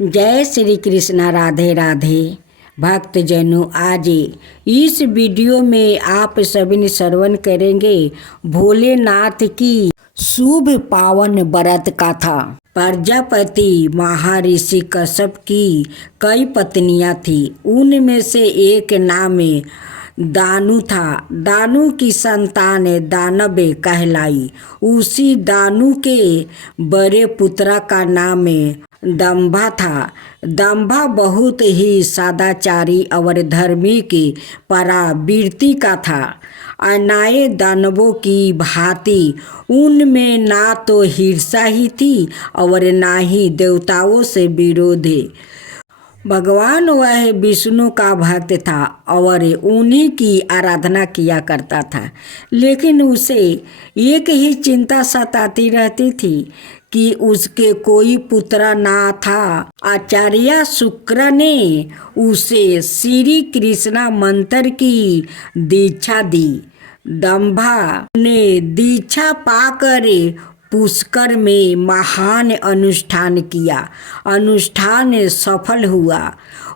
जय श्री कृष्णा। राधे राधे भक्तजनों, आज इस वीडियो में आप सभी ने श्रवण करेंगे भोलेनाथ की शुभ पावन व्रत कथा। प्रजापति महर्षि कश्यप की कई पत्नियां थी। उनमें से एक नाम दानु था। दानु की संतान दानव कहलाई। उसी दानु के बड़े पुत्र का नाम दंभा था। दंभा बहुत ही सदाचारी और धर्मी की परावृत्ति का था। अन्याय दानवों की भांति उनमें ना तो ईर्ष्या ही थी और ना ही देवताओं से विरोध। भगवान वह विष्णु का भक्त था और उन्हीं की आराधना किया करता था। लेकिन उसे एक ही चिंता सताती रहती थी कि उसके कोई पुत्र ना था। आचार्य शुक्र ने उसे श्री कृष्ण मंत्र की दीक्षा दी। दंभा ने दीक्षा पाकर पुष्कर में महान अनुष्ठान किया। अनुष्ठान सफल हुआ।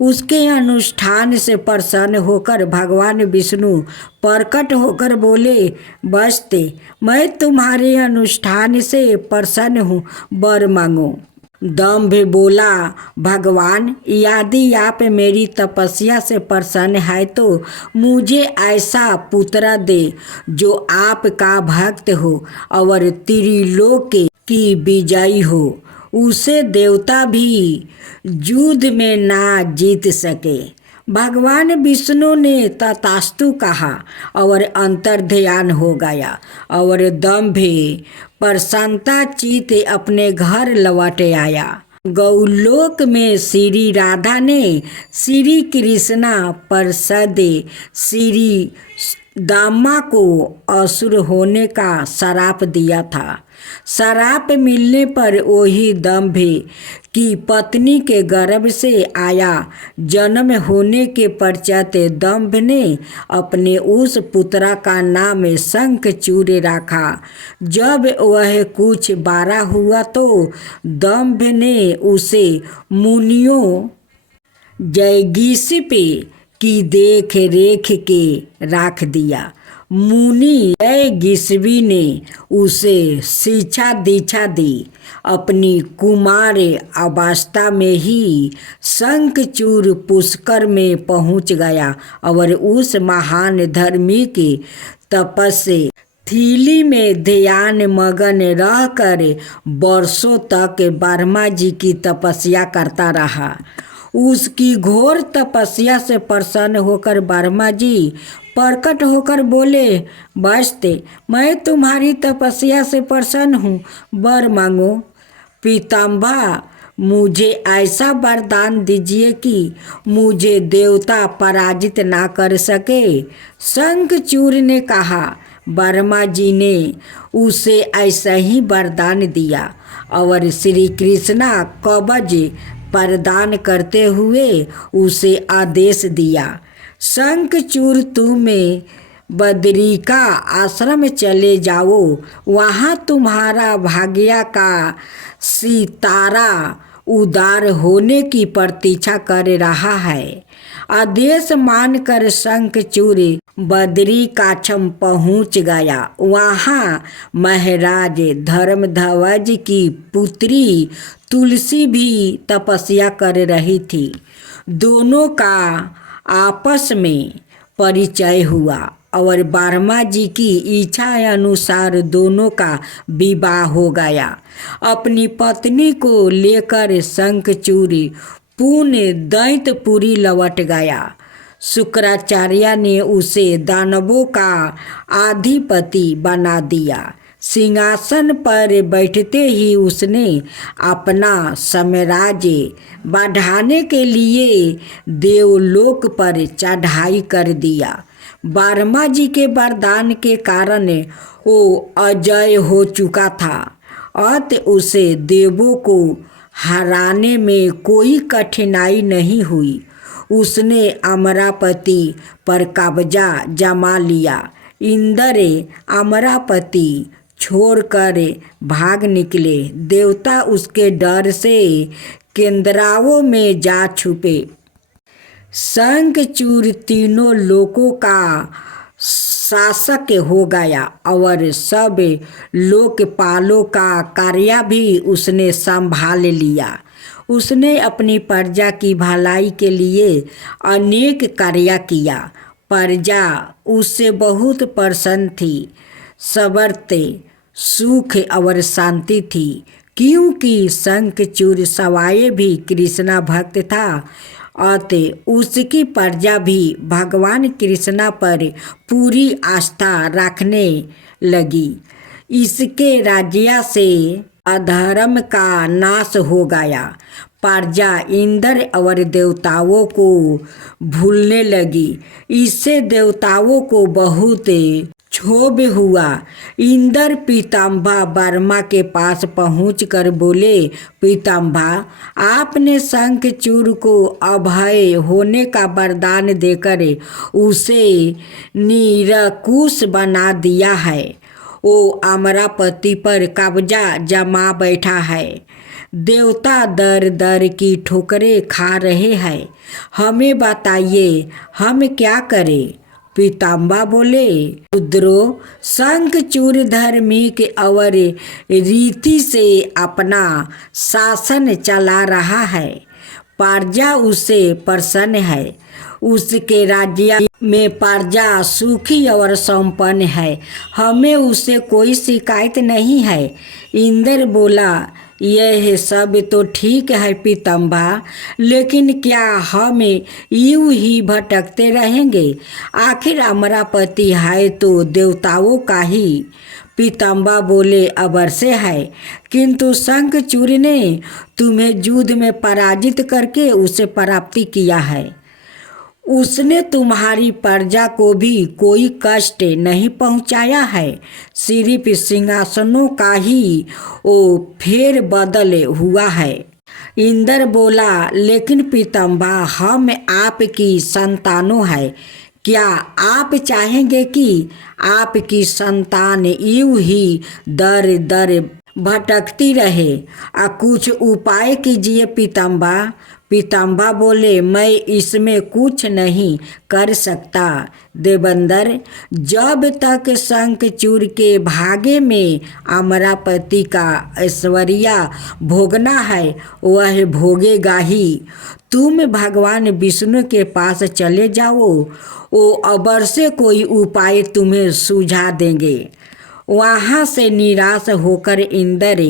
उसके अनुष्ठान से प्रसन्न होकर भगवान विष्णु प्रकट होकर बोले, बस्ते मैं तुम्हारे अनुष्ठान से प्रसन्न हूँ, वर मांगो। दंभ बोला, भगवान यदि आप मेरी तपस्या से प्रसन्न है तो मुझे ऐसा पुत्र दे जो आपका भक्त हो और त्रिलोक की विजयी हो। उसे देवता भी युद्ध में ना जीत सके। भगवान विष्णु ने तथास्तु कहा और अंतर्ध्यान हो गया और दंभ प्रसन्नता चित अपने घर लौट आया। गौलोक में श्री राधा ने श्री कृष्णा प्रसाद श्री दामा को असुर होने का श्राप दिया था। श्राप मिलने पर वही दंभ की पत्नी के गर्भ से आया। जन्म होने के पश्चात दंभ ने अपने उस पुत्र का नाम शंखचूड़ रखा। जब वह कुछ बड़ा हुआ तो दंभ ने उसे मुनियों जैगिष्प की देख रेख के रख दिया। मुनि जैगिष्वी ने उसे शिक्षा दीक्षा दी। अपनी कुमार अवस्था में ही शंखचूड़ पुष्कर में पहुंच गया और उस महान धर्मी के तपस्या थीली में ध्यान मगन रहकर वर्षों तक ब्रह्मा जी की तपस्या करता रहा। उसकी घोर तपस्या से प्रसन्न होकर ब्रह्मा जी प्रकट होकर बोले, बस्ते मैं तुम्हारी तपस्या से प्रसन्न हूँ, वर मांगो। पीताम्बर मुझे ऐसा वरदान दीजिए कि मुझे देवता पराजित ना कर सके। शंखचूड़ ने कहा। ब्रह्मा जी ने उसे ऐसा ही वरदान दिया और श्री कृष्णा कवच प्रदान करते हुए उसे आदेश दिया, शंखचूड़ तुम बद्रिका आश्रम चले जाओ। वहाँ तुम्हारा भाग्य का सितारा उदार होने की प्रतीक्षा कर रहा है। आदेश मानकर शंखचूड़ बद्रिकाश्रम पहुँच गया। वहाँ महाराज धर्मध्वज की पुत्री तुलसी भी तपस्या कर रही थी। दोनों का आपस में परिचय हुआ और ब्रह्मा जी की इच्छा अनुसार दोनों का विवाह हो गया। अपनी पत्नी को लेकर शंखचूड़ पुण्य दैत्यपुरी लौट गया। शुक्राचार्य ने उसे दानवों का अधिपति बना दिया। सिंहासन पर बैठते ही उसने अपना साम्राज्य बढ़ाने के लिए देवलोक पर चढ़ाई कर दिया। ब्रह्मा जी के वरदान के कारण वो अजय हो चुका था। अत उसे देवों को हराने में कोई कठिनाई नहीं हुई। उसने अमरावती पर कब्जा जमा लिया। इंद्र अमरावती छोड़कर भाग निकले। देवता उसके डर से केंद्राओं में जा छुपे। शंखचूड़ तीनों लोकों का शासक हो गया और सब लोकपालों का कार्य भी उसने संभाल लिया। उसने अपनी प्रजा की भलाई के लिए अनेक कार्य किया। प्रजा उससे बहुत प्रसन्न थी। सबरते सुख और शांति थी, क्योंकि शंखचूड़ सवाए भी कृष्णा भक्त था। अतः उसकी प्रजा भी भगवान कृष्णा पर पूरी आस्था रखने लगी। इसके राज्य से अधर्म का नाश हो गया। प्रजा इंद्र और देवताओं को भूलने लगी। इससे देवताओं को बहुत क्षोभ हुआ। इंद्र पीताम्बर वर्मा के पास पहुंचकर बोले, पीताम्बर, आपने शंखचूड़ को अभय होने का वरदान देकर उसे निरंकुश बना दिया है। वो अमरावती पर कब्जा जमा बैठा है। देवता दर दर की ठोकरें खा रहे हैं। हमें बताइए, हम क्या करें? पीताम्बर बोले, रुद्रो, शंखचूड़ धार्मिक और रीति से अपना शासन चला रहा है। प्रजा उससे प्रसन्न है। उसके राज्य में प्रजा सुखी और संपन्न है। हमें उससे कोई शिकायत नहीं है। इंद्र बोला, यह सब तो ठीक है पीताम्बर, लेकिन क्या हम यूं ही भटकते रहेंगे? आखिर अमरावती है तो देवताओं का ही। पीताम्बर बोले, अवश्य है, किंतु शंखचूड़ ने तुम्हें युद्ध में पराजित करके उसे प्राप्ति किया है। उसने तुम्हारी प्रजा को भी कोई कष्ट नहीं पहुंचाया है। सिर्फ सिंहासनों का ही वो फेर बदल हुआ है। इंद्र बोला, लेकिन पीताम्बर, हम आपकी संतानों हैं। क्या आप चाहेंगे कि आपकी संतान यूं ही दर दर भटकती रहे? कुछ उपाय कीजिए पीताम्बर। पीताम्बर बोले, मैं इसमें कुछ नहीं कर सकता। देवेंद्र, जब तक शंखचूड़ के भाग्य में अमरावती का ऐश्वर्य भोगना है वह भोगेगा ही। तुम भगवान विष्णु के पास चले जाओ, वो अवश्य कोई उपाय तुम्हें सुझा देंगे। वहाँ से निराश होकर इंद्र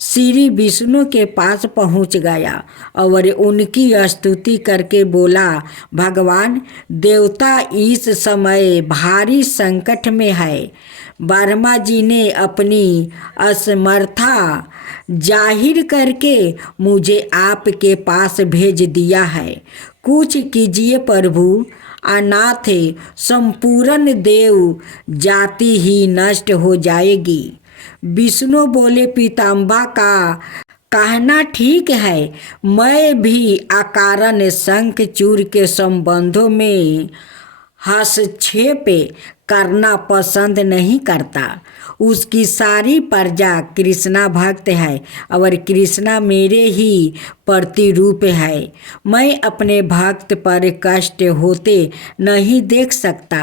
श्री विष्णु के पास पहुँच गया और उनकी स्तुति करके बोला, भगवान, देवता इस समय भारी संकट में है। ब्रह्मा जी ने अपनी असमर्था जाहिर करके मुझे आपके पास भेज दिया है। कुछ कीजिए प्रभु, अनाथ संपूर्ण देव जाति ही नष्ट हो जाएगी। विष्णु बोले, पीताम्बर का कहना ठीक है। मैं भी अकारण शंखचूड़ के संबंधों में हस्तक्षेप करना पसंद नहीं करता। उसकी सारी प्रजा कृष्णा भक्त है और कृष्णा मेरे ही प्रतिरूप है। मैं अपने भक्त पर कष्ट होते नहीं देख सकता,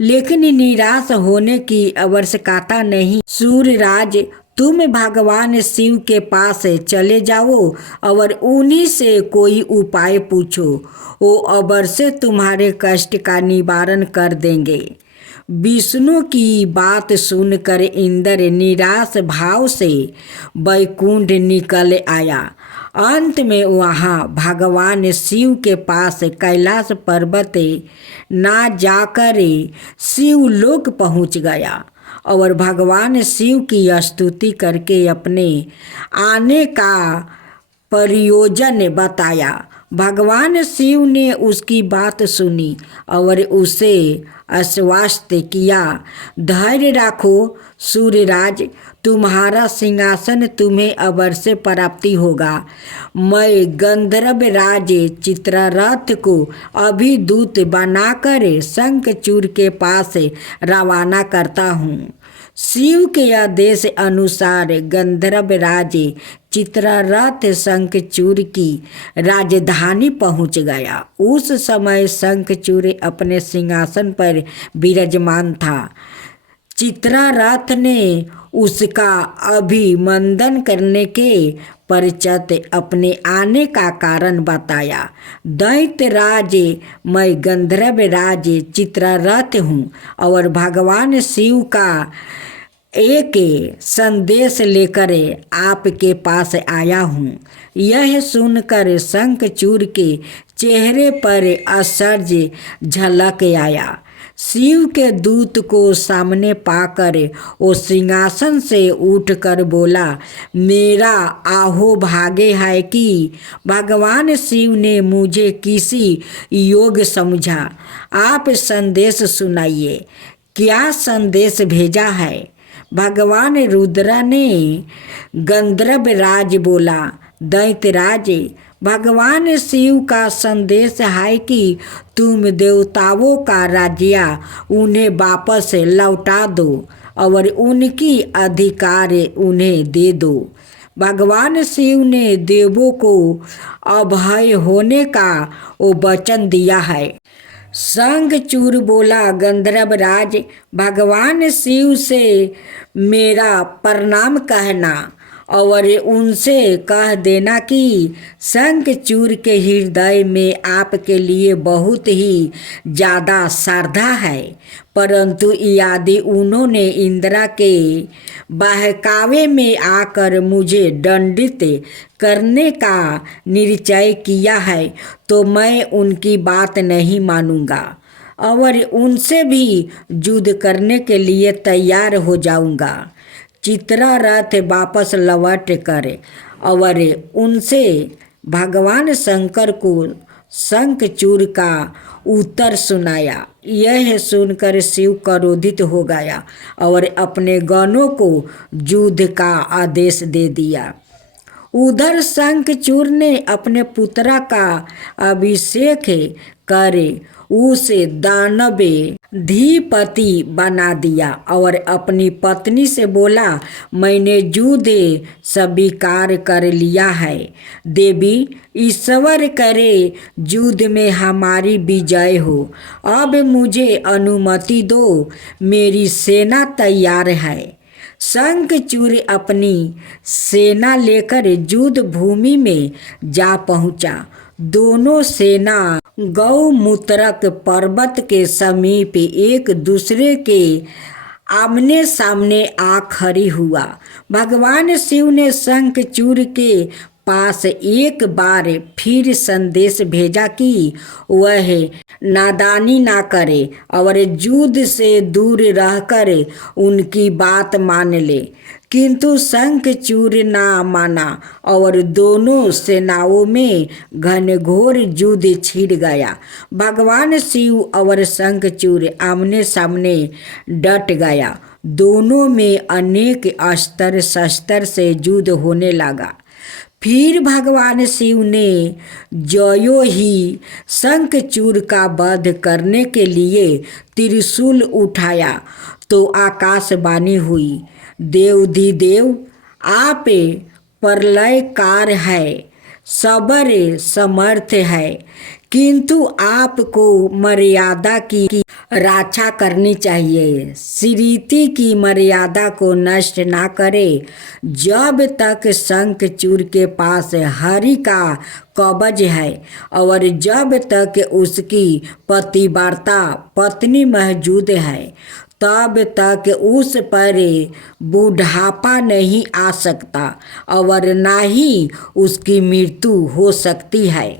लेकिन निराश होने की आवश्यकता नहीं। सूर्यराज, तुम भगवान शिव के पास चले जाओ और उन्हीं से कोई उपाय पूछो। वो अवश्य तुम्हारे कष्ट का निवारण कर देंगे। विष्णु की बात सुनकर इंद्र निराश भाव से वैकुंठ निकल आया। अंत में वहाँ भगवान शिव के पास कैलाश पर्वत ना जाकर शिवलोक पहुँच गया और भगवान शिव की स्तुति करके अपने आने का प्रयोजन बताया। भगवान शिव ने उसकी बात सुनी और उसे आश्वस्त किया, धैर्य रखो सूर्यराज, तुम्हारा सिंहासन तुम्हें अवश्य प्राप्ति होगा। मैं गंधर्व राज चित्ररथ को अभी दूत बनाकर शंखचूड़ के पास रवाना करता हूँ। शिव के आदेश अनुसार गंधर्व राज चित्ररथ शंखचूड़ की राजधानी पहुंच गया। उस समय शंखचूड़ अपने सिंहासन पर विराजमान था। चित्ररथ ने उसका अभिनंदन करने के पश्चात अपने आने का कारण बताया। दैत्यराज, मैं गंधर्व राज चित्ररथ हूँ और भगवान शिव का एक संदेश लेकर आपके पास आया हूँ। यह सुनकर शंखचूड़ के चेहरे पर आश्चर्य झलक आया। शिव के दूत को सामने पाकर वो सिंहासन से उठकर बोला, मेरा आहो भाग्य है कि भगवान शिव ने मुझे किसी योग समझा। आप संदेश सुनाइए, क्या संदेश भेजा है? भगवान रुद्र ने गंधर्व राज बोला, दैत्यराज, भगवान शिव का संदेश है कि तुम देवताओं का राज्य उन्हें वापस लौटा दो और उनकी अधिकार उन्हें दे दो। भगवान शिव ने देवों को अभय होने का वो वचन दिया है। शंखचूड़ बोला, गंधर्व राज, भगवान शिव से मेरा प्रणाम कहना और उनसे कह देना कि शंखचूड़ के हृदय में आपके लिए बहुत ही ज़्यादा श्रद्धा है, परंतु यदि उन्होंने इंद्र के बहकावे में आकर मुझे दंडित करने का निश्चय किया है तो मैं उनकी बात नहीं मानूंगा और उनसे भी युद्ध करने के लिए तैयार हो जाऊंगा। चित्ररथ वापस लौट कर और उनसे भगवान शंकर को शंखचूड़ का उत्तर सुनाया। यह सुनकर शिव क्रोधित हो गया और अपने गणों को युद्ध का आदेश दे दिया। उधर शंखचूड़ ने अपने पुत्र का अभिषेक कर उसे दानवाधिपति बना दिया और अपनी पत्नी से बोला, मैंने युद्ध स्वीकार कर लिया है। देवी, ईश्वर करे युद्ध में हमारी विजय हो। अब मुझे अनुमति दो, मेरी सेना तैयार है। शंखचूड़ अपनी सेना लेकर युद्ध भूमि में जा पहुंचा। दोनों सेना गौमूत्रक पर्वत के समीप एक दूसरे के आमने सामने आ खड़ी हुआ। भगवान शिव ने शंखचूड़ के पास एक बार फिर संदेश भेजा कि वह नादानी ना करे और युद्ध से दूर रहकर उनकी बात मान ले, किंतु शंखचूड़ ना माना और दोनों सेनाओं में घनघोर युद्ध छिड़ गया। भगवान शिव और शंखचूड़ आमने सामने डट गया। दोनों में अनेक अस्त्र शस्त्र से युद्ध होने लगा। फिर भगवान शिव ने ज्यो ही शंखचूड़ का वध करने के लिए त्रिशूल उठाया तो आकाशवाणी हुई, देवाधिदेव, आप प्रलयकार है, सबर समर्थ है, किंतु आपको मर्यादा की रक्षा करनी चाहिए। स्मृति की मर्यादा को नष्ट ना करे। जब तक शंखचूड़ के पास हरि का कवच है और जब तक उसकी पतिव्रता पत्नी मौजूद है, तब तक उस पर बुढ़ापा नहीं आ सकता और ना ही उसकी मृत्यु हो सकती है।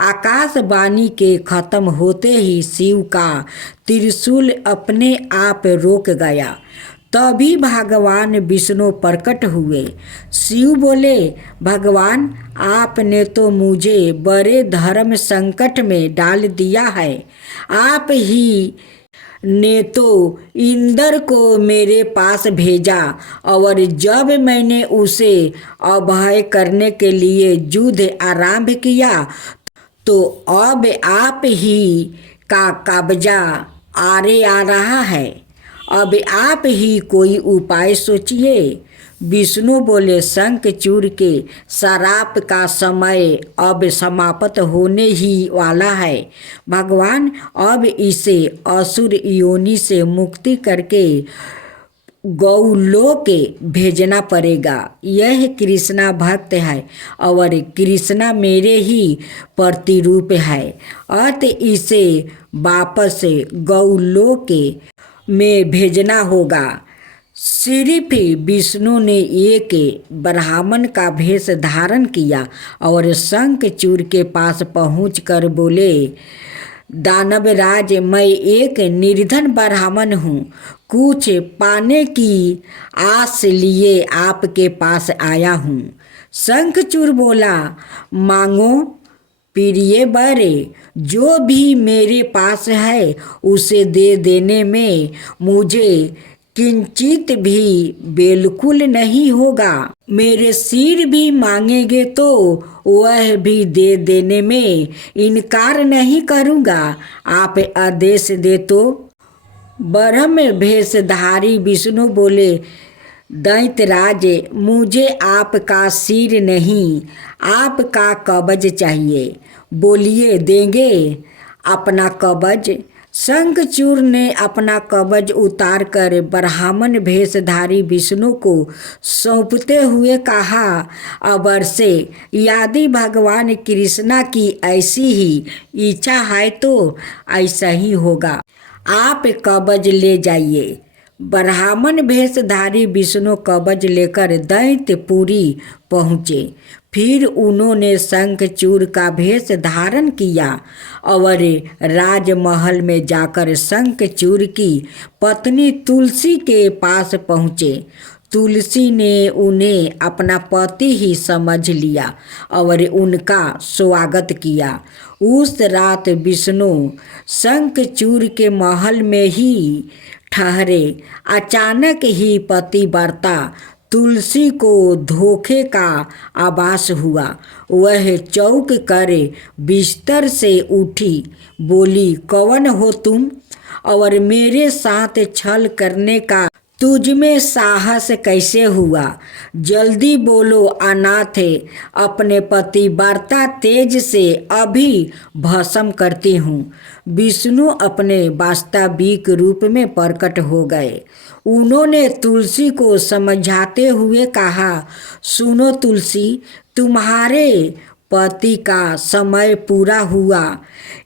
आकाशवाणी के खत्म होते ही शिव का त्रिशूल अपने आप रुक गया। तभी भगवान विष्णु प्रकट हुए। शिव बोले, भगवान, आपने तो मुझे बड़े धर्म संकट में डाल दिया है। आप ही ने तो इंद्र को मेरे पास भेजा और जब मैंने उसे अभय करने के लिए युद्ध आरंभ किया तो अब आप ही का कब्जा आरे आ रहा है अब आप ही कोई उपाय सोचिए। विष्णु बोले, शंखचूड़ के श्राप का समय अब समाप्त होने ही वाला है भगवान। अब इसे असुर योनि से मुक्ति करके गौलोक भेजना पड़ेगा। यह कृष्णा भक्त है और कृष्णा मेरे ही प्रतिरूप है, अत इसे वापस गौलोक में भेजना होगा। सिर्फ विष्णु ने एक ब्राह्मण का भेष धारण किया और शंखचूड़ के पास पहुंचकर बोले, दानवराज, मैं एक निर्धन ब्राह्मण हूँ, कुछ पाने की आस लिए आपके पास आया हूँ। शंखचूड़ बोला, मांगो प्रिय वर, जो भी मेरे पास है उसे दे देने में मुझे किंचित भी बिल्कुल नहीं होगा। मेरे सिर भी मांगेंगे तो वह भी दे देने में इनकार नहीं करूँगा। आप आदेश दे तो। ब्रह्म भेषधारी विष्णु बोले, दैत्यराज, मुझे आपका सिर नहीं, आपका कवच चाहिए। बोलिए, देंगे अपना कवच। शंखचूड़ ने अपना कवच उतार कर ब्राह्मण भेषधारी विष्णु को सौंपते हुए कहा, अबर से यदि भगवान कृष्णा की ऐसी ही इच्छा है तो ऐसा ही होगा। आप कवच ले जाइए। ब्राह्मण भेषधारी विष्णु कवच लेकर दैत्यपुरी पहुँचे। फिर उन्होंने शंखचूड़ का भेष धारण किया और राजमहल में जाकर शंखचूड़ की पत्नी तुलसी के पास पहुँचे। तुलसी ने उन्हें अपना पति ही समझ लिया और उनका स्वागत किया। उस रात विष्णु शंखचूड़ के महल में ही ठहरे। अचानक ही पतिव्रता तुलसी को धोखे का आभास हुआ। वह चौंक कर बिस्तर से उठी, बोली, कौन हो तुम और मेरे साथ छल करने का तुझ में साहस कैसे हुआ? जल्दी बोलो अनाथ, अपने पतिव्रता तेज से अभी भस्म करती हूँ। विष्णु अपने वास्तविक रूप में प्रकट हो गए। उन्होंने तुलसी को समझाते हुए कहा, सुनो तुलसी, तुम्हारे पति का समय पूरा हुआ।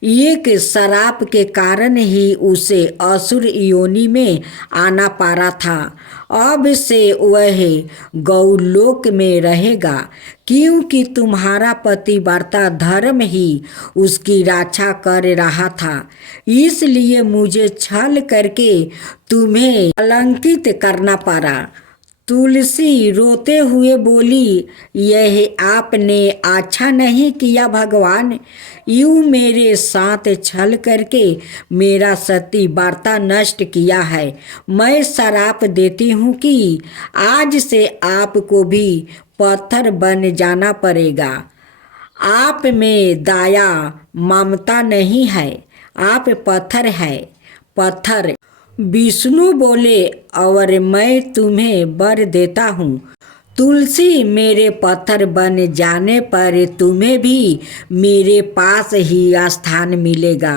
एक श्राप के कारण ही उसे असुर योनि में आना पड़ा था। अब से वह गौलोक में रहेगा, क्योंकि तुम्हारा पतिव्रता धर्म ही उसकी रक्षा कर रहा था। इसलिए मुझे छल करके तुम्हें कलंकित करना पड़ा। तुलसी रोते हुए बोली, यह आपने अच्छा नहीं किया भगवान। यूँ मेरे साथ छल करके मेरा पतिव्रता नष्ट किया है। मैं श्राप देती हूँ कि आज से आपको भी पत्थर बन जाना पड़ेगा। आप में दया ममता नहीं है, आप पत्थर है, पत्थर। विष्णु बोले, और मैं तुम्हें वर देता हूँ, तुलसी, मेरे पत्थर बन जाने पर तुम्हें भी मेरे पास ही स्थान मिलेगा।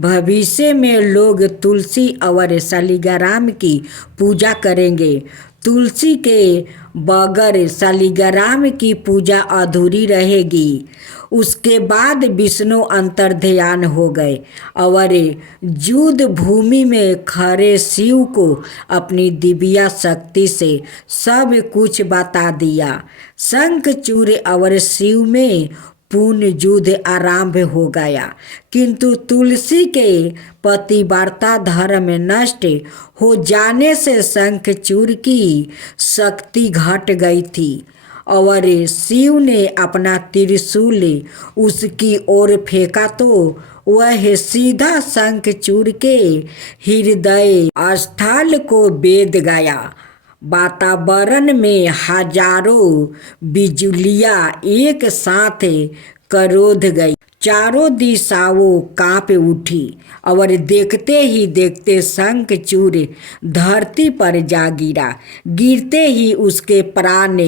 भविष्य में लोग तुलसी और शालिग्राम की पूजा करेंगे। तुलसी के बगैर शालिग्राम की पूजा अधूरी रहेगी। उसके बाद विष्णु अंतर्ध्यान हो गए और युद्ध भूमि में खड़े शिव को अपनी दिव्य शक्ति से सब कुछ बता दिया। शंखचूड़ और शिव में पूर्ण युद्ध आरंभ हो गया, किंतु तुलसी के पतिव्रता धर्म नष्ट हो जाने से शंखचूड़ की शक्ति घट गई थी और शिव ने अपना त्रिशूल उसकी ओर फेंका तो वह सीधा शंखचूड़ के हृदय स्थल को बेध गया। वातावरण में हजारों बिजलियां एक साथ करोध गई। चारों दिशाओं कांप उठी और देखते ही देखते शंखचूड़ धरती पर जा गिरा। गिरते ही उसके प्राण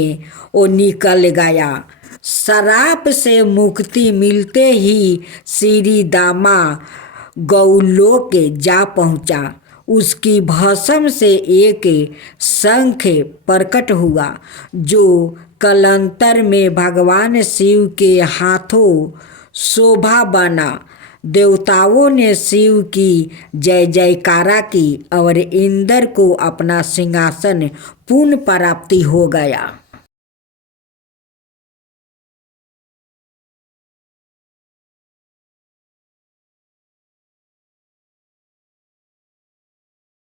वो निकल गया। श्राप से मुक्ति मिलते ही श्री दामा गौलोक जा पहुँचा। उसकी भस्म से एक शंख प्रकट हुआ जो कलंतर में भगवान शिव के हाथों शोभा बना। देवताओं ने शिव की जय जयकारा की और इंद्र को अपना सिंहासन पुनः प्राप्ति हो गया।